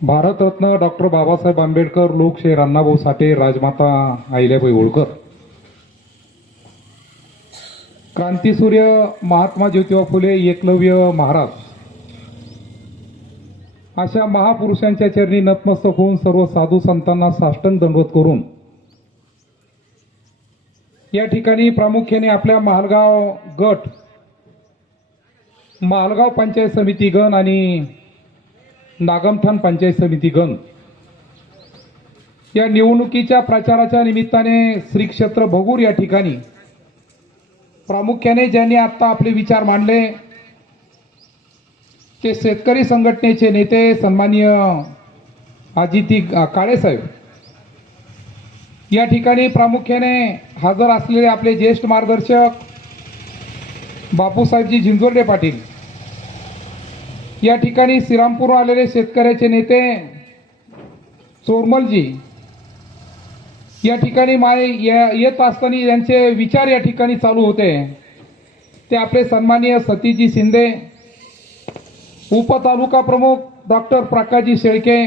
Bharat Ratna doctor Babasaheb Ambedkar, लोकशाहीर अण्णाभाऊ साठे, राजमाता अहिल्याबाई होळकर, क्रांतीसूर्य महात्मा ज्योतिबा फुले, एकलव्य महाराज अशा महापुरुषांच्या चरणी नतमस्तक होऊन सर्व साधू संतांना साष्टांग दंडवत करून या ठिकाणी प्रामुख्याने आपल्या महालगाव गट, महालगाव पंचायत समिती गण आणि नागमठाण पंचायत समिती गण या निवडणुकीच्या प्रचाराच्या निमित्ताने श्री क्षेत्र भगूर या ठिकाणी प्रामुख्याने ज्यांनी आता आपले विचार मांडले ते शेतकरी संघटनेचे नेते सन्माननीय अजिती काळे साहेब, या ठिकाणी प्रामुख्याने हजर असलेले आपले ज्येष्ठ मार्गदर्शक बापूसाहेबजी झिंजोर्डे पाटील, या ठिकाणी श्रीरामपूर आलेले शेतकऱ्याचे नेते चोरमलजी, या ठिकाणी येत असताना यांचे विचार या ठिकाणी चालू होते ते आपले सन्माननीय सतीशजी शिंदे, उपतालुका प्रमुख डॉक्टर प्रकाशजी शेळके,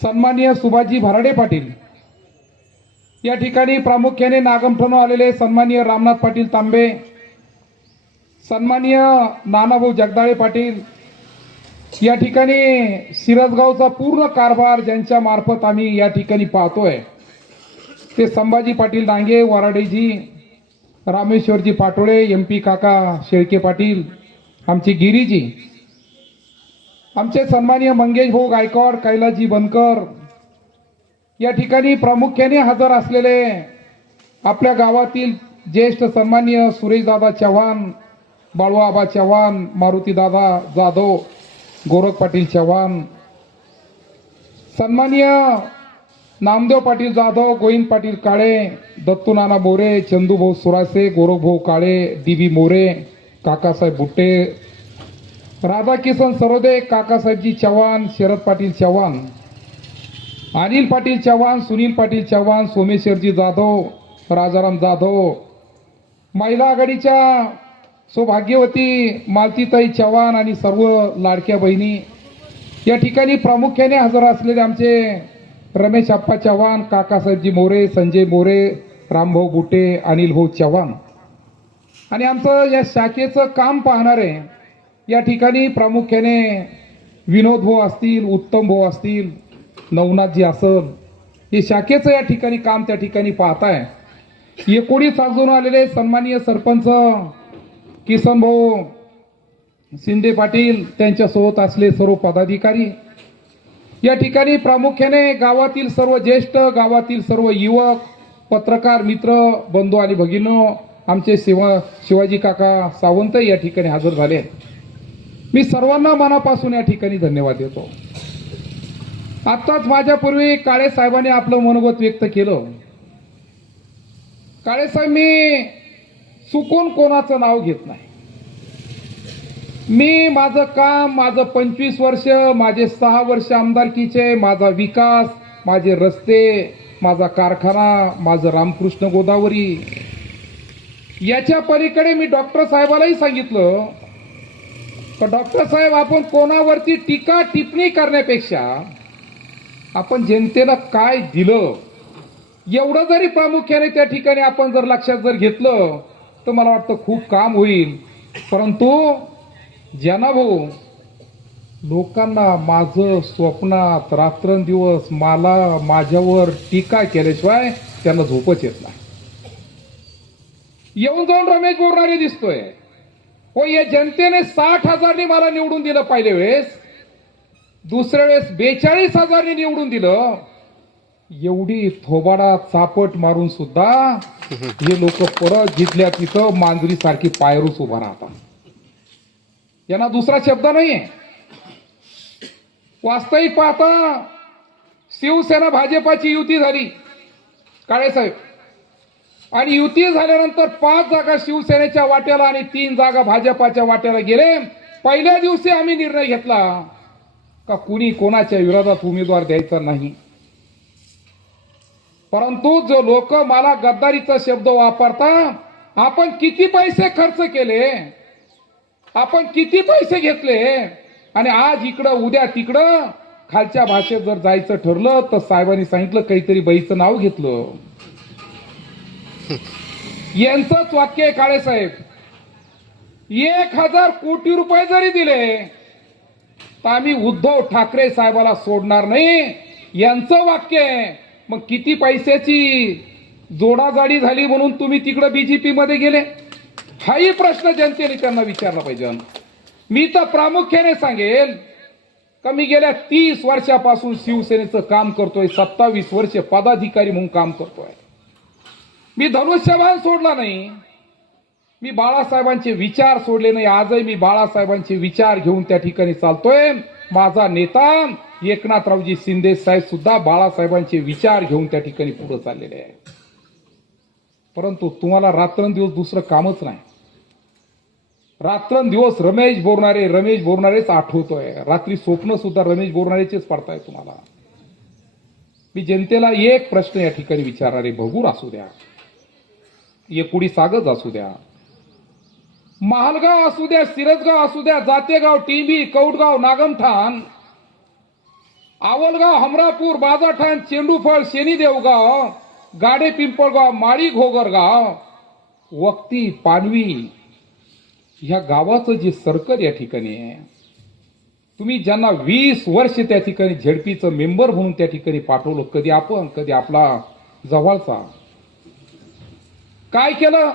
सन्माननीय सुभाषजी भराडे पाटील, या ठिकाणी प्रामुख्याने नागमठाणून आलेले सन्माननीय रामनाथ पाटील तांबे, सन्माननीय नानाभाऊ जगदाळे पाटील, या ठिकाणी सिरसगावचा पूर्ण कारभार ज्यांच्या मार्फत आम्ही या ठिकाणी पाहतोय ते संभाजी पाटील डांगे, वराडेजी, रामेश्वरजी पाटोळे, MP काका शेळके पाटील, आमचे गिरीजी, आमचे सन्माननीय मंगेश भाऊ गायकवाड, कैलासजी बनकर, या ठिकाणी प्रामुख्याने हजर असलेले आपल्या गावातील ज्येष्ठ सन्माननीय सुरेशदादा चव्हाण, बाळूआबा चव्हाण, मारुतीदादा जाधव, गोरख पाटील चव्हाण, सन्माननीय नामदेव पाटील जाधव, गोविंद पाटील काळे, दत्तू नाना मोरे, चंदूभाऊ सुरासे, गोरखभाऊ काळे, DB मोरे, काकासाहेब बुट्टे, राधाकिसन सरोदे, काकासाहेबजी चव्हाण, शरद पाटील चव्हाण, अनिल पाटील चव्हाण, सुनील पाटील चव्हाण, सोमेश्वरजी जाधव, राजाराम जाधव, महिला आघाडीच्या सौभाग्यवती मालतीताई चव्हाण आणि सर्व लाडक्या बहिणी, या ठिकाणी प्रामुख्याने हजर असलेले आमचे रमेश आप्पा चव्हाण, काकासाहेबजी मोरे, संजय मोरे, रामभाऊ बुटे, अनिल भाऊ चव्हाण आणि आमचं या शाखेचं काम पाहणारे या ठिकाणी प्रामुख्याने विनोद भाऊ असतील, उत्तम भाऊ असतील, नवनाथजी असल, हे शाखेचं या ठिकाणी काम त्या ठिकाणी पाहताय. 19 अजून आलेले सन्माननीय सरपंच किसन भाऊ शिंदे पाटील, त्यांच्यासोबत असले सर्व पदाधिकारी, या ठिकाणी प्रामुख्याने गावातील सर्व ज्येष्ठ, गावातील सर्व युवक, पत्रकार मित्र, बंधू आणि भगिनो, आमचे शिवाजी काका सावंत या ठिकाणी हजर झाले. मी सर्वांना मनापासून या ठिकाणी धन्यवाद देतो. आत्ताच माझ्यापूर्वी काळे साहेबांनी आपलं मनोगत व्यक्त केलं. काळे साहेब, मी चुकून कोणाचं नाव घेत नाही. मी माझं काम, माझं 25 वर्ष, माझे 6 वर्ष आमदारकीचे, माझा विकास, माझे रस्ते, माझा कारखाना, माझं रामकृष्ण गोदावरी, याच्या पलीकडे मी डॉक्टर साहेबालाही सांगितलं तर डॉक्टर साहेब, आपण कोणावरती टीका टिप्पणी करण्यापेक्षा आपण जनतेला काय दिलं एवढं जरी प्रामुख्याने त्या ठिकाणी आपण जर लक्षात जर घेतलं तर मला वाटतं खूप काम होईल. परंतु ज्यांना भाऊ लोकांना माझं स्वप्नात रात्रंदिवस मला माझ्यावर टीका केल्याशिवाय त्यांना झोपच येत नाही. येऊन जाऊन रमेश बोरणारे दिसतोय. हो, या जनतेने 60,000 मला निवडून दिलं पहिल्या वेळेस, दुसऱ्या वेळेस 42,000 निवडून दिलं. एवढी थोबाडा चापट मारून सुद्धा हे लोक परत जिथल्या तिथं मांजरी सारखी पायरूच उभा राहतात. यांना दुसरा शब्द नाहीये. वास्तविक पाहता शिवसेना भाजपाची युती झाली काळेसाहेब, आणि युती झाल्यानंतर 5 जागा शिवसेनेच्या वाट्याला आणि 3 जागा भाजपाच्या वाट्याला गेले. पहिल्या दिवशी आम्ही निर्णय घेतला का कुणी कोणाच्या विरोधात उमेदवार द्यायचा नाही. परंतु जो लोक मला गद्दारीचा शब्द वापरता, आपण किती पैसे खर्च केले, आपण किती पैसे घेतले, आणि आज इकडं उद्या तिकडं खालच्या भाषेत जर जायचं ठरलं तर साहेबांनी सांगितलं काहीतरी बाईचं नाव घेतलं. यांचंच वाक्य आहे काळे साहेब, 1000 कोटी रुपये जरी दिले तर आम्ही उद्धव ठाकरे साहेबाला सोडणार नाही, यांचं वाक्य आहे. मग किती पैशाची जोडाजाडी झाली म्हणून तुम्ही तिकडे बीजेपी मध्ये गेले, हाही प्रश्न जनतेने त्यांना विचारला पाहिजे. मी तर प्रामुख्याने सांगेल का मी गेल्या 30 वर्षापासून शिवसेनेचं काम करतोय, 27 वर्ष पदाधिकारी म्हणून काम करतोय. मी धनुष्यबाण सोडला नाही, मी बाळासाहेबांचे विचार सोडले नाही. आजही मी बाळासाहेबांचे विचार घेऊन त्या ठिकाणी चालतोय. माझा नेता एकनाथरावजी शिंदे साहेब सुद्धा बाळासाहेबांचे विचार घेऊन त्या ठिकाणी पुढे चाललेले आहे. परंतु तुम्हाला रात्रंदिवस दुसरं कामच नाही. रात्रंदिवस रमेश बोरणारेच आठवतोय. रात्री स्वप्न सुद्धा रमेश बोरणारेचेच पडताय तुम्हाला. मी जनतेला एक प्रश्न या ठिकाणी विचारणारे, भगूर असू द्या, एकुडी सागज असू द्या, महालगाव असू द्या, सिरसगाव असू द्या, जातेगाव, टीबी, कौटगाव, नागमठाण, आवलगाव, हमरापूर, बाजाठाण, चेंडूफळ, शेनीदेवगाव, गाडे पिंपळगाव, माळी घोगरगाव, वक्ती, पानवी, ह्या गावाचं जे सर्कल या ठिकाणी आहे, तुम्ही ज्यांना 20 वर्ष त्या ठिकाणी झेडपीचं मेंबर म्हणून त्या ठिकाणी पाठवलं, कधी आपण कधी आपला जवळचा, काय केलं?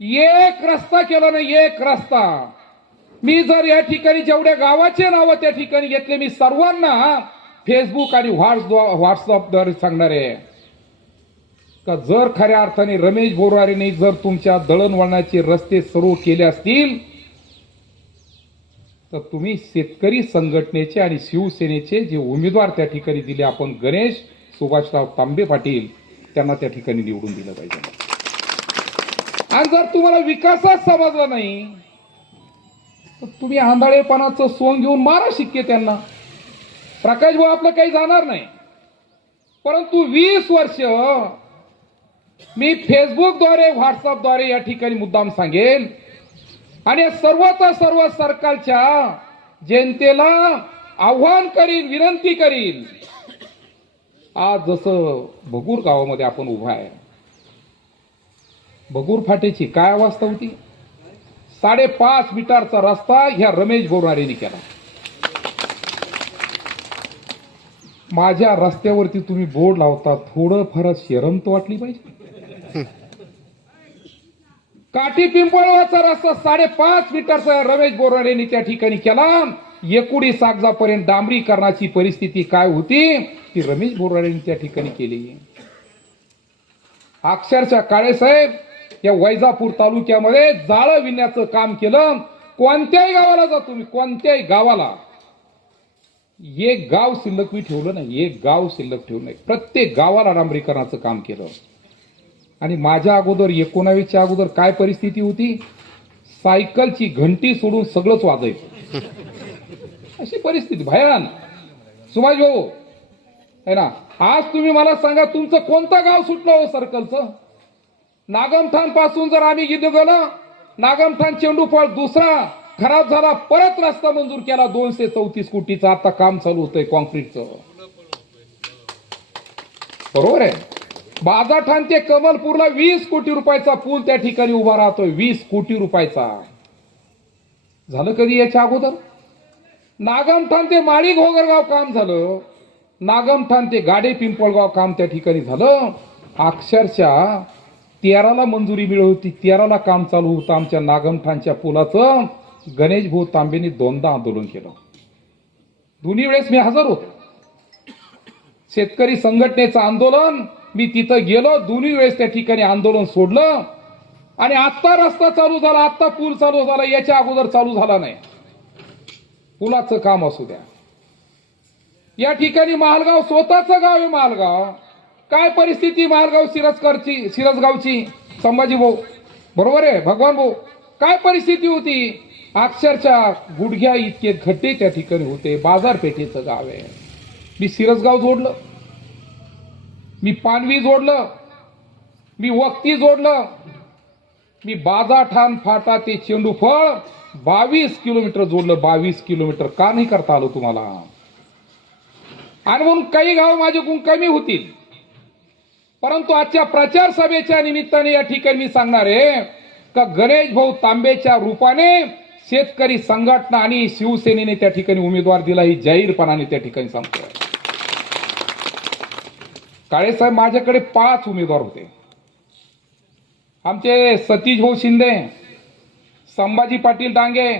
एक रस्ता केला नाही, एक रस्ता. मी जर या ठिकाणी जेवढ्या गावाचे नावं त्या ठिकाणी घेतले, मी सर्वांना फेसबुक आणि व्हॉट्सअपद्वारे सांगणार आहे का जर खऱ्या अर्थाने रमेश बोरवारेने जर तुमच्या दळणवळणाचे रस्ते सुरू केले असतील तर तुम्ही शेतकरी संघटनेचे आणि शिवसेनेचे जे उमेदवार त्या ठिकाणी दिले, आपण गणेश सुभाषराव तांबे पाटील, त्यांना त्या ठिकाणी निवडून दिलं पाहिजे. आणि जर तुम्हाला विकासात समजला नाही तर तुम्ही आंधळेपणाचं सोंग घेऊन मारा शिक्के त्यांना. प्रकाश भाऊ आपलं काही जाणार नाही. परंतु 20 वर्ष मी फेसबुकद्वारे व्हॉट्सअपद्वारे या ठिकाणी मुद्दाम सांगेल आणि सर्वता सर्व सरकारच्या जनतेला आव्हान करील, विनंती करील. आज जसं भगूर गावामध्ये आपण उभा आहे, भगूर फाटेची काय अवस्था होती? 5.5 मीटरचा रस्ता ह्या रमेश बोरणारेंनी केला. माझ्या रस्त्यावरती तुम्ही बोर्ड लावता, थोडं फार शरम तर वाटली पाहिजे. काठी पिंपळगावचा रस्ता 5.5 मीटरचा रमेश बोरणारेंनी त्या ठिकाणी केला. एकुडी सागजापर्यंत डांबरीकरणाची परिस्थिती काय होती ती रमेश बोरणारेंनी त्या ठिकाणी केली. अक्षरशः काळे साहेब या वैजापूर तालुक्यामध्ये जाळं विणण्याचं काम केलं. कोणत्याही गावाला जा तुम्ही, कोणत्याही गावाला, एक गाव शिल्लक मी ठेवलं नाही, एक गाव शिल्लक ठेवलं नाही. प्रत्येक गावाला डांबरीकरणाचं काम केलं. आणि माझ्या अगोदर 19च्या अगोदर काय परिस्थिती होती? सायकलची घंटी सोडून सगळंच वाजायचं, अशी परिस्थिती भयान. सुभाष भाऊ है ना, आज तुम्ही मला सांगा तुमचं कोणतं गाव सुटलं हो सर्कलचं? नागमठाण पासून जर आम्ही गेलो, नागमठाण चेंडूफळ दुसरा खराब झाला, परत रस्ता मंजूर केला 234 कोटीचा, आता काम चालू होतंय कॉन्क्रीटचं. बरोबर आहे. बाजाठाण ते कमलपूरला 20 कोटी रुपयाचा पूल त्या ठिकाणी उभा राहतोय, 20 कोटी रुपयाचा. झालं कधी याच्या अगोदर? नागमठाण ते माळी घोगरगाव काम झालं, नागमठाण ते गाडे पिंपळगाव काम त्या ठिकाणी झालं. अक्षरशः 13ला मंजुरी मिळत होती, 13ला काम चालू होतं आमच्या नागमठाणच्या पुलाचं. गणेश भाऊ तांबेंनी 2दा आंदोलन केलं. दोन्ही वेळेस मी हजर होतो. शेतकरी संघटनेचं आंदोलन, मी तिथं गेलो, दोन्ही वेळेस त्या ठिकाणी आंदोलन सोडलं. आणि आत्ता रस्ता चालू झाला, आत्ता पूल चालू झाला, याच्या अगोदर चालू झाला नाही. पुलाचं काम असू द्या. या ठिकाणी मालगाव स्वतःचं गाव आहे. मालगाव काय परिस्थिती, मालगाव सिरसगावची, संभाजी भाऊ बरोबर आहे, भगवान भाऊ काय परिस्थिती होती? अक्षरशः गुडघ्या इतके खड्डे त्या ठिकाणी होते. बाजारपेठेचं गाव आहे. मी सिरसगाव जोडलं, मी पानवी जोडलं, मी वक्ती जोडलं, मी बाजाठाण फाटा ते चेंडूफळ 22 किलोमीटर जोडलं. 22 किलोमीटर का नाही करता आलं तुम्हाला? आणि म्हणून काही गाव माझ्याकडून कमी होतील, परंतु आजच्या प्रचार सभेच्या निमित्ताने या ठिकाणी मी सांगणार आहे का गणेश भाऊ तांबेच्या रूपाने शेतकरी संघटना आणि शिवसेनेने त्या ठिकाणी उमेदवार दिला, ही जाहीरपणाने त्या ठिकाणी सांगतोय. काळेसाहेब, माझ्याकडे 5 उमेदवार होते. आमचे सतीश भाऊ शिंदे, संभाजी पाटील डांगे,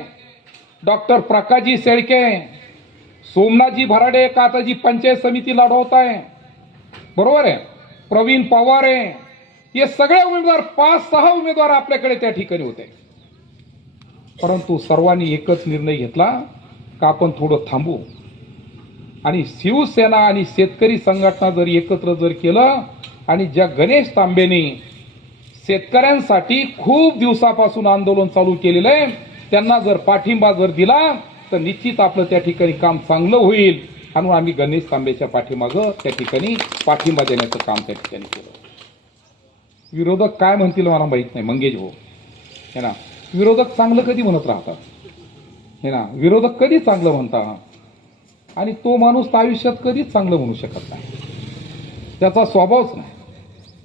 डॉक्टर प्रकाशजी शेळके, सोमनाथजी भराडे, का आता जी पंचायत समिती लढवत आहे, बरोबर आहे, प्रवीण पवार आहे, हे सगळे उमेदवार 5-6 उमेदवार आपल्याकडे त्या ठिकाणी होते. परंतु सर्वांनी एकच निर्णय घेतला का आपण थोडं थांबू आणि शिवसेना आणि शेतकरी संघटना जर एकत्र जर केलं आणि ज्या गणेश तांबेनी शेतकऱ्यांसाठी खूप दिवसापासून आंदोलन चालू केलेलं आहे त्यांना जर पाठिंबा जर दिला तर निश्चित आपलं त्या ठिकाणी काम चांगलं होईल. आणि आम्ही गणेश तांबेच्या पाठीमागं त्या ठिकाणी पाठिंबा देण्याचं काम त्या ठिकाणी केलं. विरोधक काय म्हणतील मला माहित नाही, मंगेश भाऊ हे ना, विरोधक चांगलं कधी म्हणत राहतात हे ना, विरोधक कधी चांगलं म्हणतात आणि तो माणूस आयुष्यात कधीच चांगलं म्हणू शकत नाही, त्याचा स्वभावच नाही.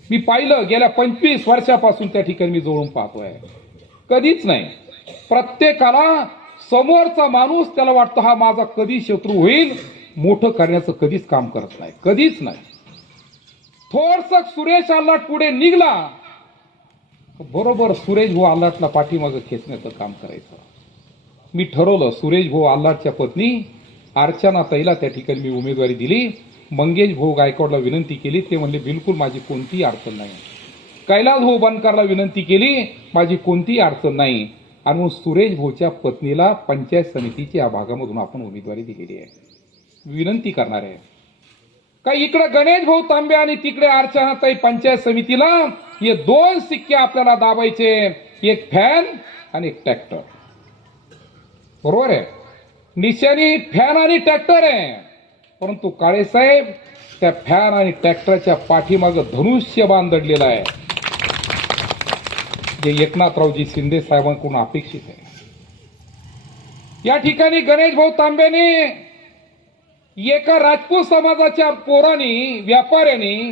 मी पाहिलं गेल्या 25 वर्षापासून त्या ठिकाणी मी जवळून पाहतोय, कधीच नाही. प्रत्येकाला समोरचा माणूस त्याला वाटतं हा माझा कधी शत्रू होईल, मोठं करण्याचं कधीच काम करत नाही, कधीच नाही. थोडस सुरेश आल्हाट पुढे निघला, बरोबर सुरेश भाऊ आल्हाटला पाठीमागं खेचण्याचं काम करायचं. मी ठरवलं, सुरेश भाऊ आल्हाटच्या पत्नी अर्चना ताईला त्या ठिकाणी मी उमेदवारी दिली. मंगेश भाऊ गायकवाडला विनंती केली, ते म्हणले बिलकुल माझी कोणतीही अडचण नाही. कैलास भाऊ बनकरला विनंती केली, माझी कोणतीही अडचण नाही. आणि सुरेश भाऊच्या पत्नीला पंचायत समितीच्या या भागामधून आपण उमेदवारी दिलेली आहे. विनंती करणार आहे का इकडे गणेश भाऊ तांबे आणि तिकडे अर्चनाताई पंचायत समितीला हे 2 सिक्के आपल्याला दाबायचे, एक फॅन आणि एक ट्रॅक्टर. बरोबर आहे, निशाणी फॅन आणि ट्रॅक्टर आहे, परंतु काळेसाहेब त्या फॅन आणि ट्रॅक्टरच्या पाठीमागं धनुष्यबाण दडलेला आहे, जे एकनाथरावजी शिंदे साहेबांकडून अपेक्षित आहे. या ठिकाणी गणेश भाऊ तांबेने एका राजपूत समाजाच्या पोरांनी, व्यापाऱ्यांनी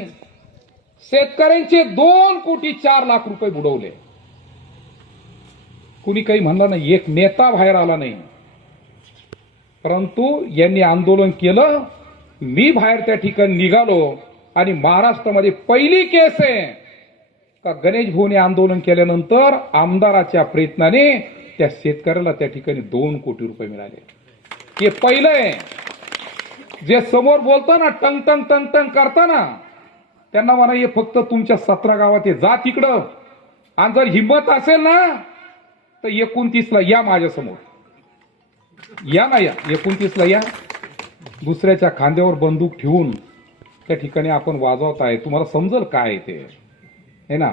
शेतकऱ्यांचे 2,04,00,000 बुडवले. कुणी काही म्हणलं नाही, एक नेता बाहेर आला नाही, परंतु यांनी आंदोलन केलं. मी बाहेर त्या ठिकाणी निघालो आणि महाराष्ट्रामध्ये पहिली केस आहे का गणेश भाऊने आंदोलन केल्यानंतर आमदाराच्या प्रयत्नाने त्या शेतकऱ्याला त्या ठिकाणी 2 कोटी रुपये मिळाले. हे पहिलं आहे. जे समोर बोलताना टंग टंग टंग टंग करताना त्यांना म्हणा हे फक्त तुमच्या 17 गावात जा तिकडं, आणि जर हिंमत असेल ना तर 29ला या माझ्या समोर, या ना, या 29ला या. दुसऱ्याच्या खांद्यावर बंदूक ठेवून त्या ठिकाणी आपण वाजवताय, तुम्हाला समजल काय ते है ना.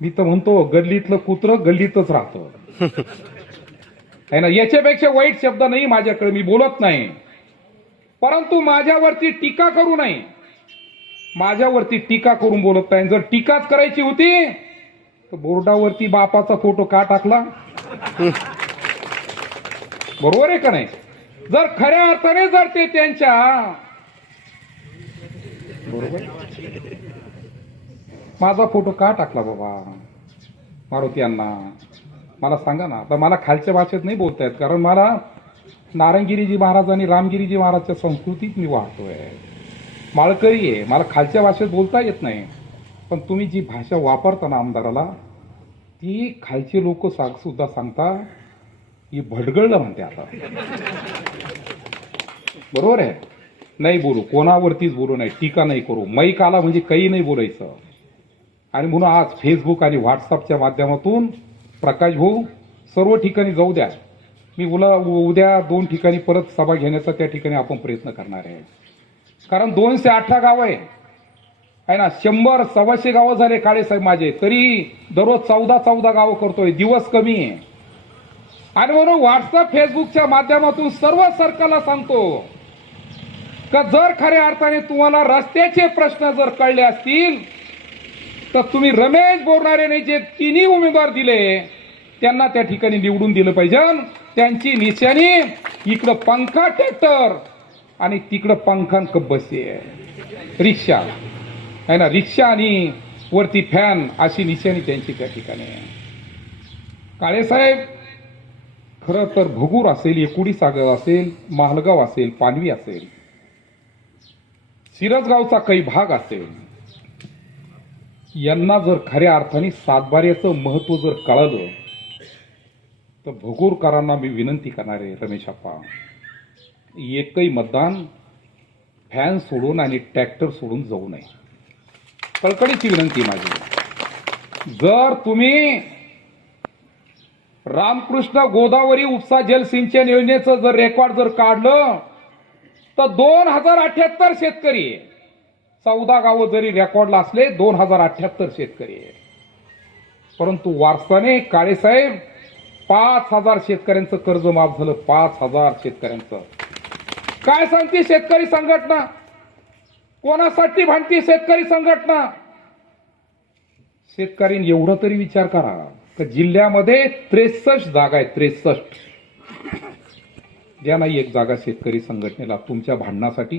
मी तर म्हणतो गल्लीतलं कुत्रं गल्लीतच राहतं है ना. याच्यापेक्षा वाईट शब्द नाही माझ्याकडे, मी बोलत नाही. परंतु माझ्यावरती टीका करू नये, माझ्यावरती टीका करून बोलत नाही. जर टीकाच करायची होती तर बोर्डावरती बापाचा फोटो का टाकला, बरोबर आहे का नाही. जर खऱ्या अर्थाने जर ते त्यांच्या, बरोबर, माझा फोटो का टाकला बाबा मारुती अण्णा, मला सांगा ना. आता मला खालच्या भाषेत नाही बोलता येत, कारण मला नारायणगिरीजी महाराज आणि रामगिरीजी महाराजच्या संस्कृतीत मी वाहतोय, माळकरी आहे, मला खालच्या भाषेत बोलता येत नाही. पण तुम्ही जी भाषा वापरता ना आमदाराला, ती खालचे लोक सुद्धा सांगता ही भडगळलं म्हणते. आता बरोबर आहे, नाही बोलू, कोणावरतीच बोलू नाही, टीका नाही करू. मैक आला म्हणजे काही नाही बोलायचं. आणि म्हणून आज फेसबुक आणि व्हॉट्सअपच्या माध्यमातून प्रकाश भाऊ सर्व ठिकाणी जाऊ द्या. मी उद्या 2 ठिकाणी परत सभा घेण्याचा त्या ठिकाणी आपण प्रयत्न करणार आहे. कारण 218 गाव आहे ना, 100-125 गावं झाले काळेसाहेब माझे, तरी दररोज 14 गावं करतोय, दिवस कमी आहे. आणि म्हणून व्हॉट्सअप फेसबुकच्या माध्यमातून सर्व सरकारला सांगतो का जर खऱ्या अर्थाने तुम्हाला रस्त्याचे प्रश्न जर कळले असतील तर तुम्ही रमेश बोरणारेने जे 3 उमेदवार दिले त्यांना त्या ठिकाणी निवडून दिलं पाहिजे. त्यांची निशाणी इकडं पंखा ट्रॅक्टर आणि तिकडं पंखांक बसे रिक्षा आहे ना, रिक्षा आणि वरती फॅन अशी निशाणी त्यांची त्या ठिकाणी आहे. काळेसाहेब खरं तर भगूर असेल, एकुडी सागर असेल, मालगाव असेल, पानवी असेल, सिरसगावचा काही भाग असेल, यांना जर खऱ्या अर्थाने सातबाऱ्याचं महत्व जर कळलं तर भगूरकरांना मी विनंती करणार आहे, रमेश अप्पा, एकही मतदान फॅन सोडून आणि ट्रॅक्टर सोडून जाऊ नये. कळकळीची विनंती माझी. जर तुम्ही रामकृष्ण गोदावरी उपसा जलसिंचन योजनेचं जर रेकॉर्ड जर काढलं तर 2078 शेतकरी आहे. 14 गावं जरी रेकॉर्डला असले 2078 शेतकरी आहे. परंतु वारसाने काळेसाहेब 5000 शेतकऱ्यांचं कर्ज माफ झालं. 5000 शेतकऱ्यांचं. काय सांगते शेतकरी संघटना? कोणासाठी भांडती शेतकरी संघटना? शेतकऱ्यांनी एवढा तरी विचार करा की जिल्ह्यामध्ये 63 जागा आहेत. 63 द्या नाही एक जागा शेतकरी संघटनेला तुमच्या भांडणासाठी.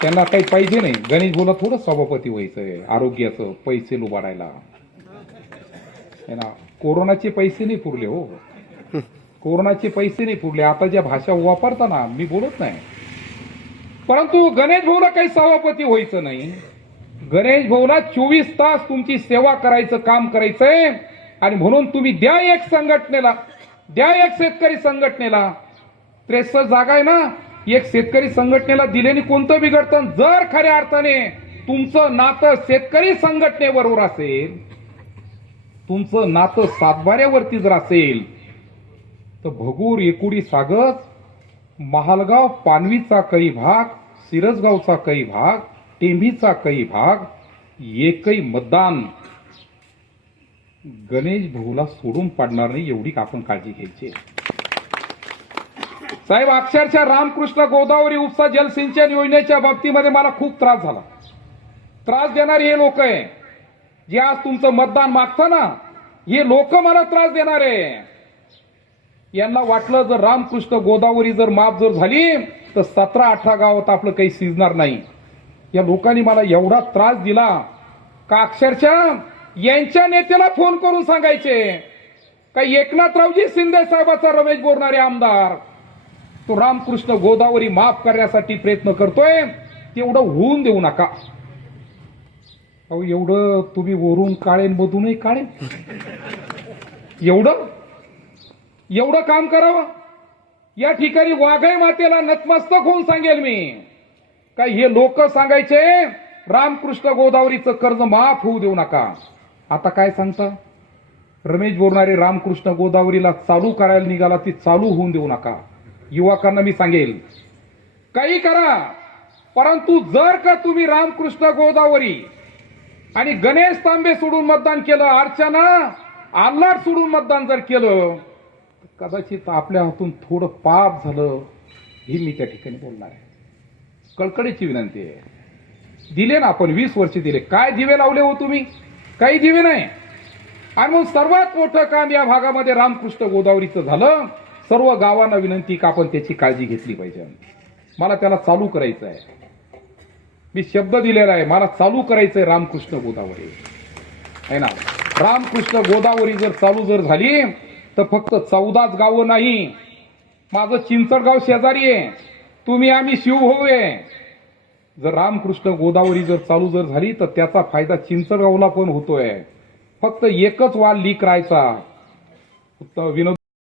त्यांना काही पाहिजे नाही. गणेश भाऊला थोडं सभापती व्हायचंय, आरोग्याचं पैसे लुबाडायला है ना. कोरोनाचे पैसे नाही पुरले हो, कोरोनाचे पैसे नाही पुरले. आता ज्या भाषा वापरता ना, मी बोलत नाही, परंतु गणेश भाऊला काही सभापती व्हायचं नाही. गणेश भाऊला 24 तास तुमची सेवा करायचं काम करायचंय. आणि म्हणून तुम्ही द्या एक संघटनेला, द्या एक शेतकरी संघटनेला. 63 जागा आहे ना, एक शेतकरी संघटनेला दिलेली कोणतं बिघडतं? जर खऱ्या अर्थाने तुमचं नातं शेतकरी संघटनेबरोबर असेल, तुमचं नातं सातबाऱ्यावरती जर असेल तर भगूर, एकुडी, सागर, महालगाव, पानवीचा काही भाग, सिरसगावचा काही भाग, टेंभीचा काही भाग, एकही मतदान गणेश भाऊला सोडून पाडणार नाही, एवढी आपण काळजी घ्यायची. साहेब अक्षरशः रामकृष्ण गोदावरी उपसा जलसिंचन योजनेच्या बाबतीमध्ये मला खूप त्रास झाला. त्रास देणारे हे लोक आहे जे आज तुमचं मतदान मागतं ना, हे लोक मला त्रास देणारे. यांना वाटलं जर रामकृष्ण गोदावरी जर माफ जर झाली तर 17-18 गावात आपलं काही शिजणार नाही. या लोकांनी मला एवढा त्रास दिला का अक्षरशः यांच्या नेत्याला फोन करून सांगायचे का एकनाथरावजी शिंदे साहेबाचा रमेश बोरणारे आमदार तो रामकृष्ण गोदावरी माफ करण्यासाठी प्रयत्न करतोय, तेवढं होऊन देऊ नका. अहो एवढं तुम्ही वरून काळे मधूनही काळे, एवढं काम करावं. या ठिकाणी वाघाई मातेला नतमस्तक होऊन सांगेल मी का हे लोक सांगायचे रामकृष्ण गोदावरीचं कर्ज माफ होऊ देऊ नका. आता काय सांगता? रमेश बोरणारे रामकृष्ण गोदावरीला चालू करायला निघाला, ती चालू होऊन देऊ नका. युवकांना मी सांगेल काही करा, परंतु जर का तुम्ही रामकृष्ण गोदावरी आणि गणेश तांबे सोडून मतदान केलं, अर्चना आल्हाट सोडून मतदान जर केलं, कदाचित आपल्या हातून थोडं पाप झालं हे मी त्या ठिकाणी बोलणार आहे. कळकळीची विनंती आहे. दिले ना आपण 20 वर्ष दिले, काय दिवे लावले हो तुम्ही? काही दिवे नाही. आणि मग सर्वात मोठं काम या भागामध्ये रामकृष्ण गोदावरीचं झालं. सर्व गावांना विनंती का आपण त्याची काळजी घेतली पाहिजे. मला त्याला चालू करायचं आहे. मी शब्द दिलेला आहे, मला चालू करायचंय रामकृष्ण गोदावरी आहे ना. रामकृष्ण गोदावरी जर चालू जर झाली तर फक्त 14 गावं नाही, माझं चिंचडगाव शेजारी आहे, तुम्ही आम्ही शिवभाऊ आहे. जर रामकृष्ण गोदावरी जर चालू जर झाली तर त्याचा फायदा चिंचडगावला पण होतोय. फक्त एकच वाल लीक राहायचा. विनोद